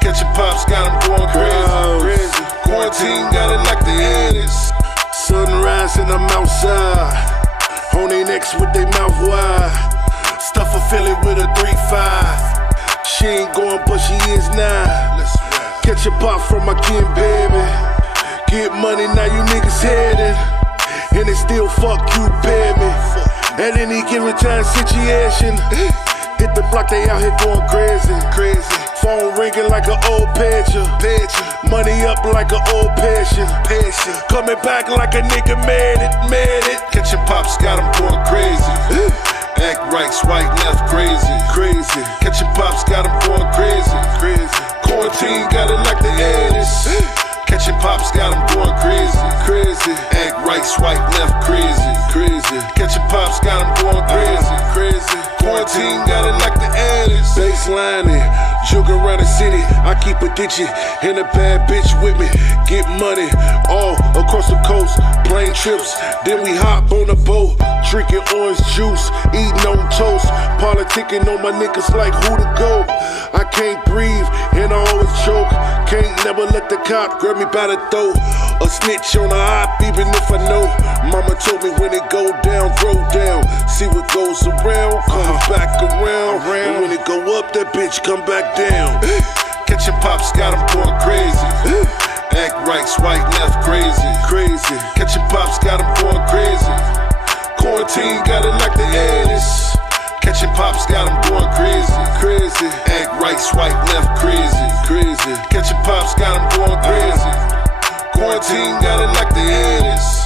Catch your pops, got him going crazy. Quarantine got it like the 80s. Sunrise and I'm outside. On their necks with their mouth wide. Stuff a Philly with a 3-5. She ain't going, but she is now. Catch a pop from my kin, baby. Get money, now you niggas headed. And they still fuck you, baby. At any given time situation. Hit the block, they out here going crazy. Phone ringing like an old pager. Money up like an old patient. Coming back like a nigga made it. Catch your pops, got him going crazy. Act right, swipe left, crazy. Catch your pops, got him going crazy. Quarantine got it like the 80s. Catch your pops, got him going crazy. Act right, swipe left, crazy. Catch your pops, got him going crazy. Quarantine got it like the 80s. Baselining, jogging around the city. I keep a ditchy and a bad bitch with me. Get money all across the coast. Plane trips, then we hop on a boat. Drinking orange juice, eating on toast. Politicking on my niggas like who to go. I can't breathe and I always choke. Can't never let the cop grab me by the throat. A snitch on a op even if I know. Mama told me when it go down, throw down. See what goes around, comes back around. And when it go up, that bitch come back down. Catch your pops, got him going crazy. Act right, swipe left, crazy. Catch your pops, got him going crazy. Quarantine got it like the 80s. Catch Catching pops got them going crazy, crazy. Act right, swipe left, crazy, crazy. Catching pops got them going crazy. Quarantine got it like the 80s.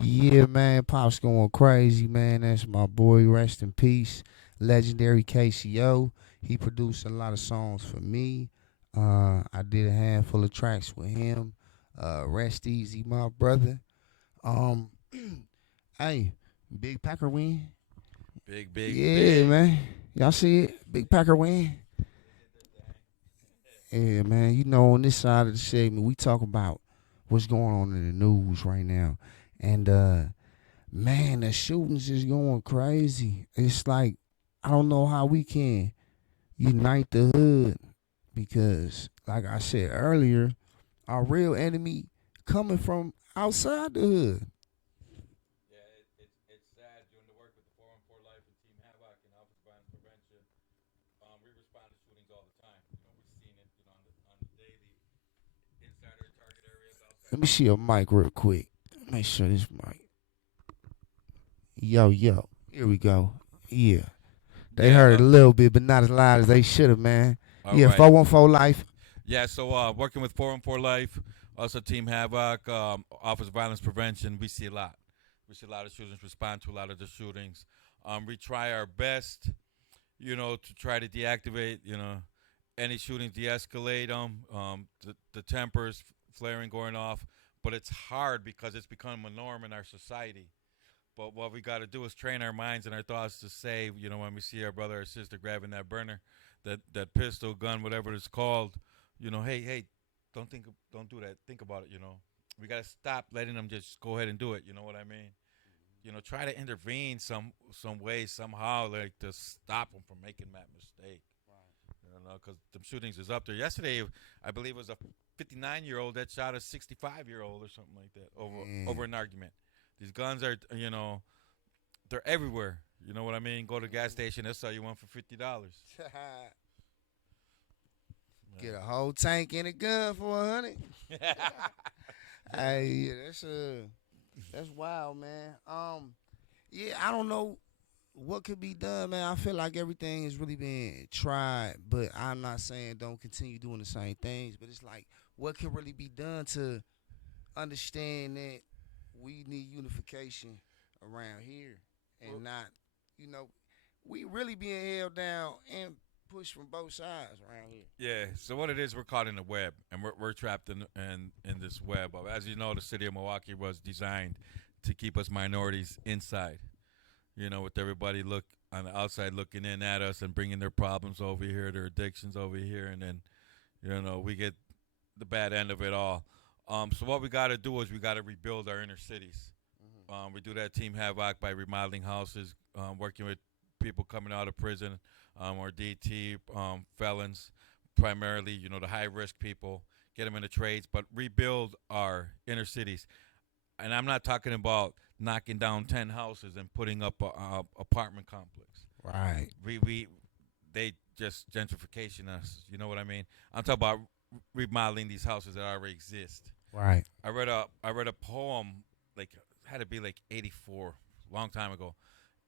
Yeah, man, Pop's going crazy, man. That's my boy, rest in peace. Legendary KCO. He produced a lot of songs for me. I did a handful of tracks with him. Rest easy, my brother. Hey, Big Packer win. Big, yeah, big. man. Y'all see it? Big Packer win. Yeah, man. You know, on this side of the segment, we talk about what's going on in the news right now. And, man, the shootings is going crazy. It's like, I don't know how we can unite the hood because, like I said earlier, our real enemy coming from outside the hood. Yeah, it's sad doing the work with the 414 Life and Team Havok and Office of Violence Prevention. We respond to shootings all the time. You know, we've seen it on the daily. Inside our target areas, outside. Let me see your mic real quick. Make sure this mic. Yo. Here we go. Yeah. They heard it a little bit, but not as loud as they should have, man. All yeah, right. 414 Life. Yeah, so working with 414 Life, also Team Havok, Office of Violence Prevention, we see a lot. We see a lot of shootings, respond to a lot of the shootings. We try our best, you know, to try to deactivate, you know, any shootings, de-escalate them, the tempers flaring, going off. But it's hard because it's become a norm in our society. But what we got to do is train our minds and our thoughts to say, you know, when we see our brother or sister grabbing that burner, that pistol, gun, whatever it's called, you know, hey, don't do that. Think about it, you know. We got to stop letting them just go ahead and do it. You know what I mean? You know, try to intervene some way, somehow, like to stop them from making that mistake. You know, because the shootings is up there. Yesterday, I believe it was a 59-year-old that shot a 65-year-old or something like that over an argument. These guns are, you know, they're everywhere. You know what I mean? Go to the gas station, they'll sell you one for $50. Get a whole tank and a gun for $100. Hey, that's wild, man. Yeah, I don't know what could be done, man. I feel like everything is really being tried, but I'm not saying don't continue doing the same things. But it's like, what can really be done to understand that we need unification around here and not, you know, we really being held down and pushed from both sides around here. Yeah, so what it is, we're caught in a web, and we're trapped in this web. As you know, the city of Milwaukee was designed to keep us minorities inside. You know, with everybody on the outside looking in at us and bringing their problems over here, their addictions over here, and then, you know, we get the bad end of it all. So what we got to do is we got to rebuild our inner cities. We do that Team Havok by remodeling houses, working with people coming out of prison, or DT, felons, primarily, you know, the high-risk people, get them into trades, but rebuild our inner cities. And I'm not talking about knocking down 10 houses and putting up a apartment complex. Right. They just gentrification us. You know what I mean? I'm talking about remodeling these houses that already exist. Right. I read a poem, like, had to be like 84, long time ago.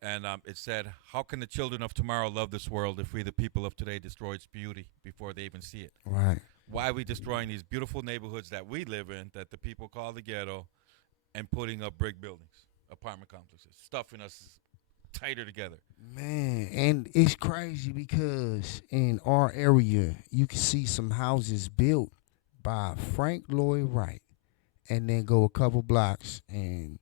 And it said, how can the children of tomorrow love this world if we, the people of today, destroy its beauty before they even see it? Right. Why are we destroying these beautiful neighborhoods that we live in, that the people call the ghetto, and putting up brick buildings, apartment complexes, stuffing us tighter together? Man, and it's crazy because in our area, you can see some houses built by Frank Lloyd Wright, and then go a couple blocks and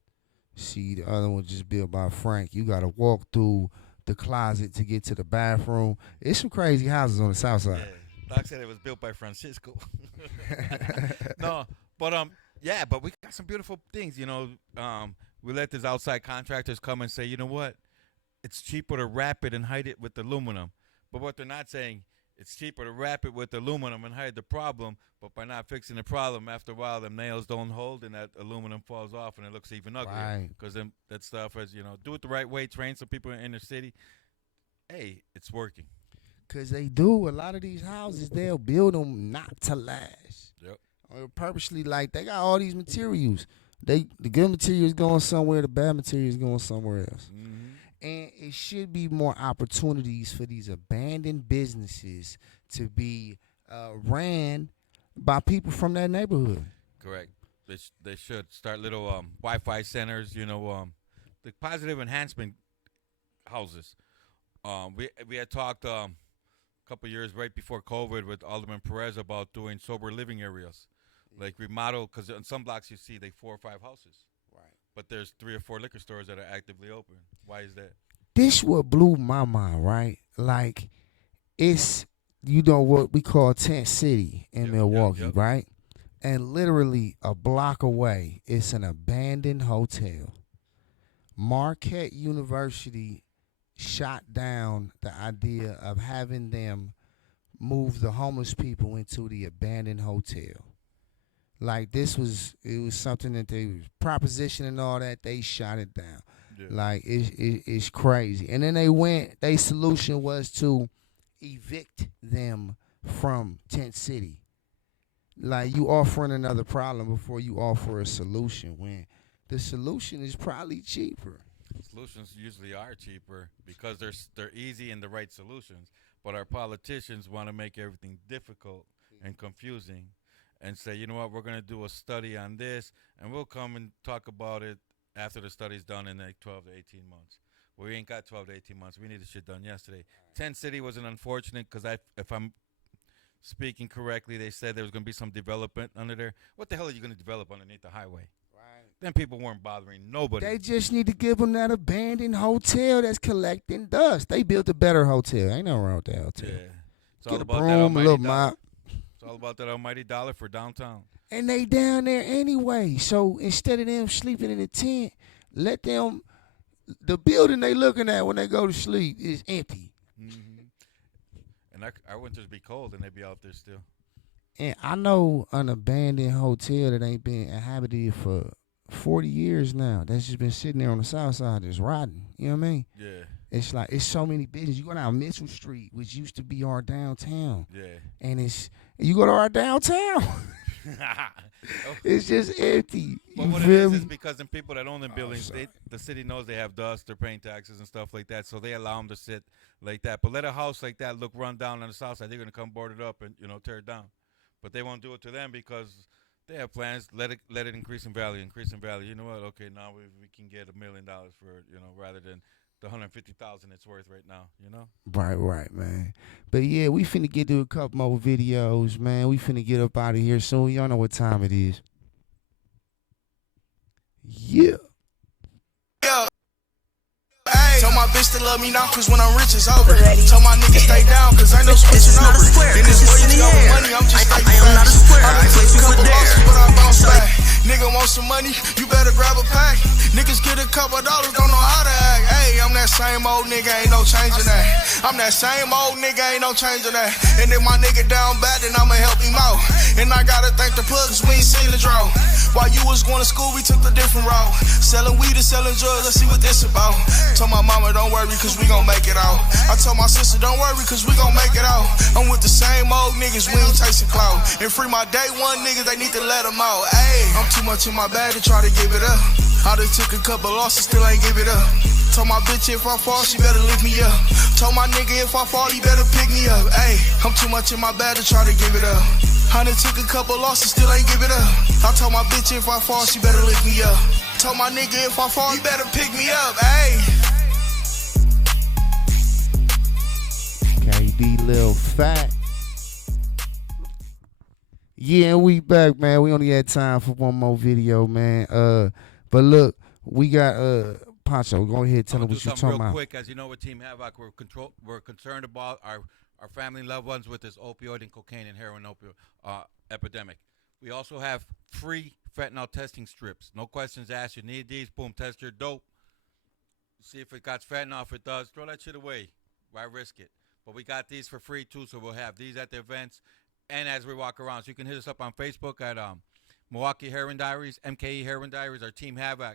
see the other one just built by Frank. You got to walk through the closet to get to the bathroom. It's some crazy houses on the south side. Yeah, Doc said it was built by Francisco. No, but yeah, but we got some beautiful things. You know, we let these outside contractors come and say, you know what, it's cheaper to wrap it and hide it with aluminum. But what they're not saying, it's cheaper to wrap it with aluminum and hide the problem, but by not fixing the problem, after a while, them nails don't hold and that aluminum falls off and it looks even uglier. Because that stuff is, you know, do it the right way, train some people in the inner city. Hey, it's working. Because they do. A lot of these houses, they'll build them not to last. Yep. Or purposely, like, they got all these materials. The good material is going somewhere, the bad material is going somewhere else. And it should be more opportunities for these abandoned businesses to be ran by people from that neighborhood. Correct. They should start little Wi-Fi centers, the positive enhancement houses. We had talked a couple years right before COVID with Alderman Perez about doing sober living areas, like remodel, because on some blocks you see 4 or 5 houses. Right. But there's 3 or 4 liquor stores that are actively open. Why is that? This what blew my mind, right? Like, it's, what we call Tent City in Milwaukee, right? And literally a block away, it's an abandoned hotel. Marquette University shot down the idea of having them move the homeless people into the abandoned hotel. Like, it was something that they was propositioning and all that. They shot it down. Yeah. Like, it's crazy. And then their solution was to evict them from Tent City. Like, you offering another problem before you offer a solution, when the solution is probably cheaper. Solutions usually are cheaper because they're easy and the right solutions. But our politicians want to make everything difficult and confusing and say, you know what, we're going to do a study on this, and we'll come and talk about it after the study's done in like 12 to 18 months. Well, we ain't got 12 to 18 months. We need the shit done yesterday. Tent City was an unfortunate because if I'm speaking correctly, they said there was going to be some development under there. What the hell are you going to develop underneath the highway? Then people weren't bothering nobody. They just need to give them that abandoned hotel that's collecting dust. They built a better hotel. Ain't nothing wrong with that hotel. Yeah. It's Get all a about broom, that a almighty little dollar. mop. It's all about that almighty dollar for downtown. And they down there anyway. So instead of them sleeping in a tent, let them, the building they looking at when they go to sleep is empty. And our winters be cold and they be out there still. And I know an abandoned hotel that ain't been inhabited for 40 years now. That's just been sitting there on the south side just rotting. You know what I mean? Yeah. It's like, it's so many businesses. You go down Mitchell Street, which used to be our downtown. Yeah. And you go to our downtown. It's just empty. But what it is because the people that own the buildings, the city knows they have dust, they're paying taxes and stuff like that, so they allow them to sit like that. But let a house like that look run down on the south side, they're going to come board it up and, tear it down. But they won't do it to them because they have plans. Let it increase in value. You know what? Okay, now we can get $1 million for rather than the $150,000 it's worth right now. Right, man. But yeah, we finna get to a couple more videos, man. We finna get up out of here soon. Y'all know what time it is. Yeah. Tell my bitch to love me now, cause when I'm rich it's over. Tell my niggas stay down, cause I know switching over. Then this loyalty over money, I'm just stay fat. I done took a couple losses, but I bounce back. Nigga want some money, you better grab a pack. Niggas get a couple dollars, don't know how to act. Hey, I'm that same old nigga, ain't no changing that. I'm that same old nigga, ain't no changing that. And if my nigga down bad, then I'ma help him out. And I gotta thank the plug, cause we ain't seen the draw. While you was going to school, we took a different route. Selling weed and selling drugs, let's see what this about. Told my mama, don't worry, cause we gon' make it out. I told my sister, don't worry, cause we gon' make it out. I'm with the same old niggas, we ain't chasing clout. And free my day one niggas, they need to let them out. Ayy, I'm too much in my bag to try to give it up. I done took a couple losses, still ain't give it up. Told my bitch if I fall, she better lift me up. Told my nigga if I fall, he better pick me up. Ayy, I'm too much in my bag to try to give it up. I done took a couple losses, still ain't give it up. I told my bitch if I fall, she better lift me up. Told my nigga if I fall, he better pick me up. Ayy. KD Lil Fat. Yeah, we back, man. We only had time for one more video, man. But look, we got Pancho. Go ahead, tell them what you're talking about. Real quick, as you know, with Team Havok, we're concerned about our family and loved ones with this opioid and cocaine and heroin epidemic. We also have free fentanyl testing strips. No questions asked. You need these. Boom, test your dope. See if it got fentanyl. If it does, throw that shit away. Why risk it? But we got these for free, too, so we'll have these at the events and as we walk around. So you can hit us up on Facebook at Milwaukee Heroin Diaries, MKE Heroin Diaries, or Team Havok.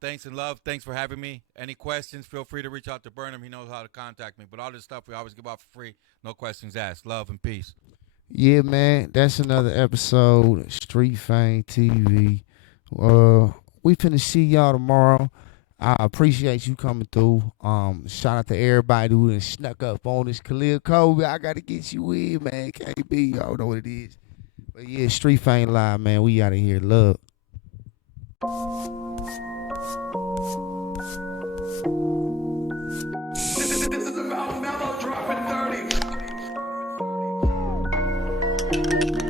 Thanks and love. Thanks for having me. Any questions, feel free to reach out to Burnham. He knows how to contact me. But all this stuff we always give out for free. No questions asked. Love and peace. Yeah, man. That's another episode of Street Fame TV. We finna see y'all tomorrow. I appreciate you coming through. Shout out to everybody who done snuck up on this Khalil Kobe. I gotta get you in, man. KB, y'all know what it is. But yeah, Street Fame Live, man. We out of here. Love. This is about Mellow dropping 30.